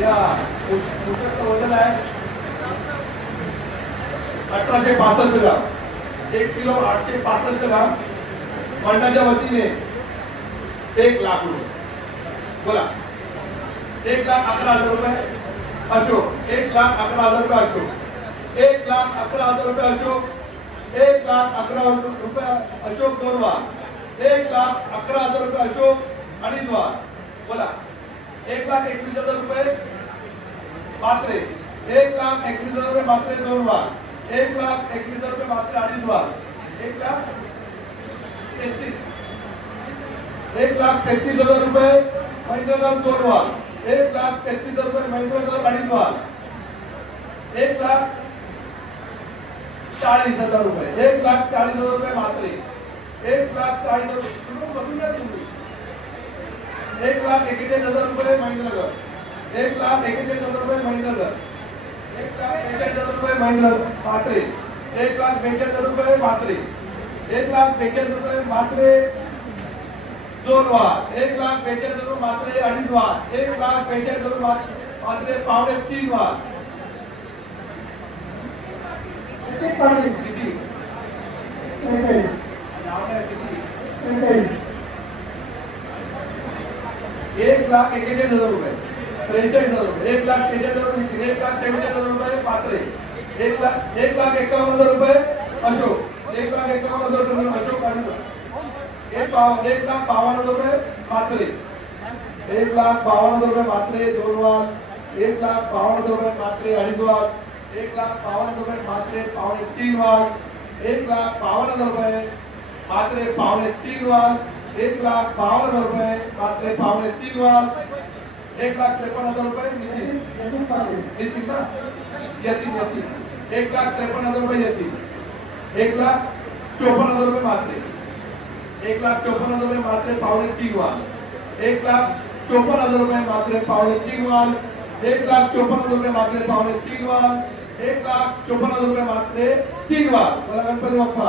या पुस्तकाचं वजन आहे 1865 ग्राम, 1 किलो 865 ग्राम. मंडळाच्या वतीने 1 लाख रुपये. बोला 1,11,000 रुपये अशोक, 1,11,000 रुपये अशोक, 1,11,000 रुपये अशोक, 1,11,000 रुपये अशोक 2 वार, 1,11,000 रुपये अशोक अडीच वार. बोला 1,21,000 रुपये मात्रे, 1,21,000 रुपये मात्रे 2 वार, 1,21,000 रुपये मात्रे अडीच वार, 1,33,000 रुपये महिंद्रगर 2 वार, 1,33,000 रुपये महिंद्रगर अडीच वार, 1,40,000 रुपये, 1,40,000 रुपये मात्रे, 1,40,000 बसून द्या तुम्ही. 1,41,000 रुपये महिंद्रगर, 1,41,000 रुपये महिंद्रगर, 1,41,000 रुपये महिंद्रगर मात्रे, 1,42,000 रुपये मात्रे, 1,42,000 रुपये मात्रे 2 वार, 1,42,000 रुपये मात्रे अडीच वार, 1,42,000 रुपये मात्रे पावणे 3 वार. किती 1,41,000 रुपये, 43,000 रुपये, 1,43,000 रुपये, 1,46,000 रुपये पात्रे, 1,51,000 रुपये अशोक, 1,51,000 रुपये अशोक आणि 1,52,000 रुपये मात्रे, 1,52,000 रुपये मात्रे 2 वार, 1,52,000 रुपये मात्रे अडीच वार, 1,52,000 रुपये मात्रे पावणे 3 वार, 1,52,000 रुपये मात्रे पावणे 3 वार, 1,52,000 रुपये मात्रे पावणे 3 वार, 1,53,000 रुपये येतील ना, येतील 1,53,000 रुपये येतील, 1,54,000 रुपये मात्रे, 1,54,000 रुपये मात्रे पावणे 3 वार, 1,54,000 रुपये मात्रे पावणे 3 वार, 1,54,000 रुपये मात्रे पावणे 3 वार, 1,54,000 रुपये मात्रे 3 वार. मला गणपती बाप्पा